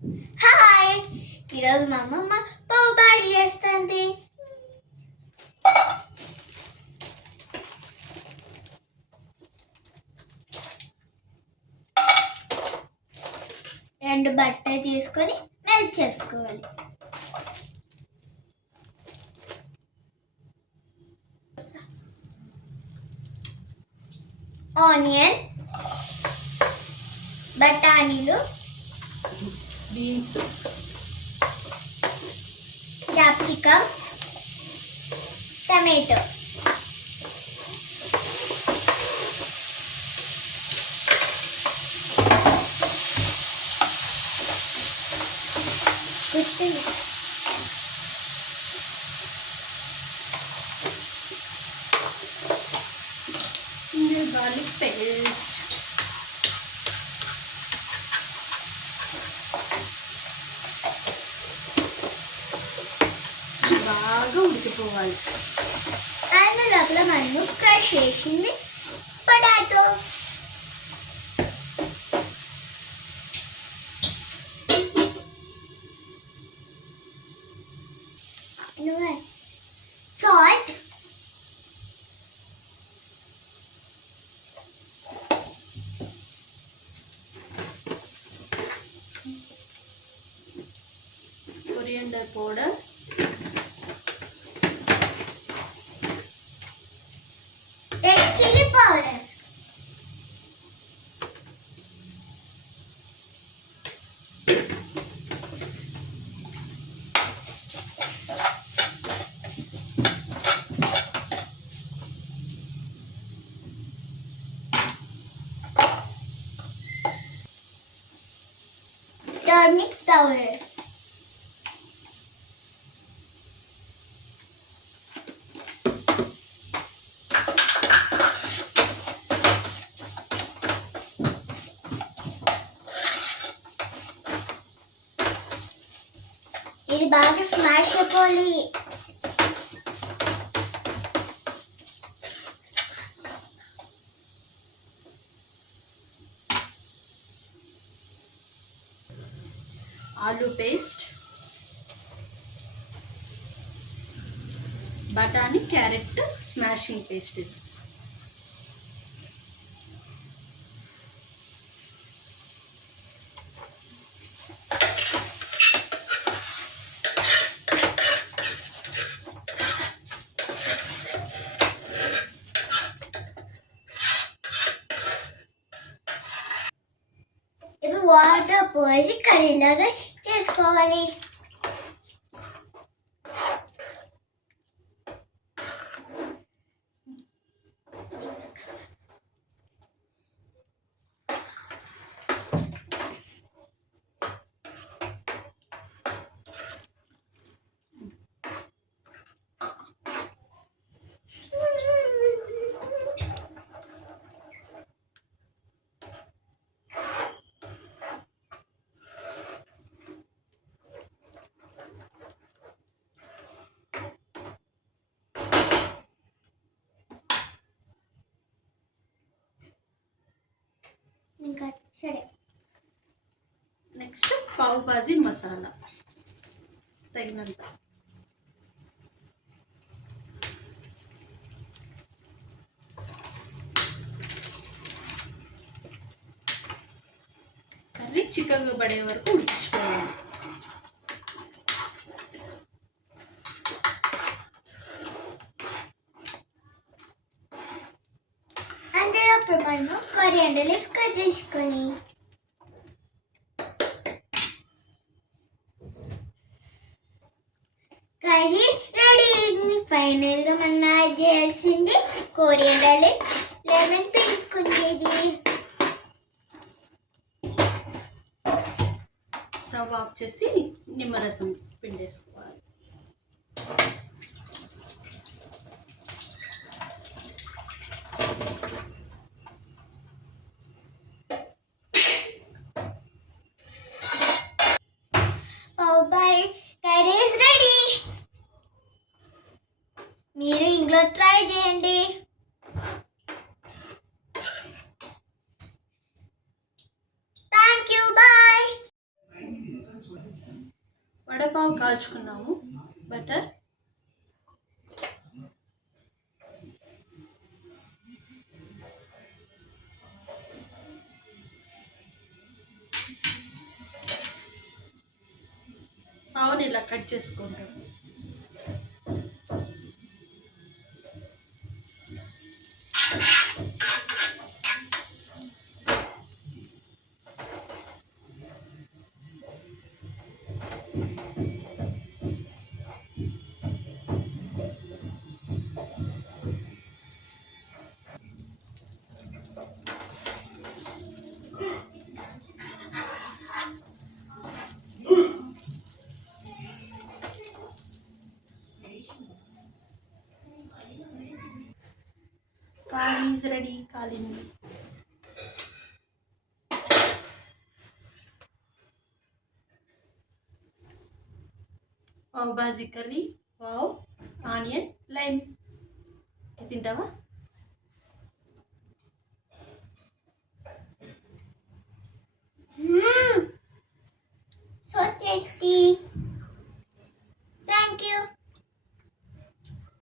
హాయ్, ఈరోజు మా అమ్మమ్మ పావు బాజీ చేస్తుంది. రెండు బట్టర్ తీసుకొని మెల్ట్ చేసుకోవాలి. ఆనియన్, బఠానీలు, beans, capsicum, tomato, garlic paste, బాగా ఉడికిపోవాలి. అందులోపల మనము క్రష్ చేసింది potato, salt, coriander powder, red chilli powder, turmeric powder, ఇది బాగా స్మాష్ అయిపోవాలి. ఆలూ పేస్ట్, బఠానీ క్యారెట్ స్మాషింగ్ పేస్ట్. ఇది ఇప్పుడు వాటర్ పోసి కర్రీలాగా చేసుకోవాలి. ఇంకా సరే, నెక్స్ట్ పావు బాజీ మసాలా తగినంత, కర్రీ చిక్కగా పడే వరకు ఉడికించుకోవాలి. అందులో మనము కొరియాండర్ లీఫ్ కట్ చేసుకొని కర్రీ రెడీ అయింది. ఫైనల్గా మనం యాడ్ చేయాల్సింది కొరియాండర్ లీఫ్, లెమన్ పిండుకునేది. స్టవ్ ఆఫ్ చేసి నిమ్మరసం పిండేసుకోవాలి. Curry is ready. మీరు ఇంట్లో ట్రై చేయండి. Thank you, bye. వడపావు కాల్చుకున్నాము. బటర్, పావుని ఇలా కట్ చేసుకుంటాము. పావ్ ఈజ్ రెడీ, కాలింది. Pav bhaji curry, pav, onion, lime. తింటావా?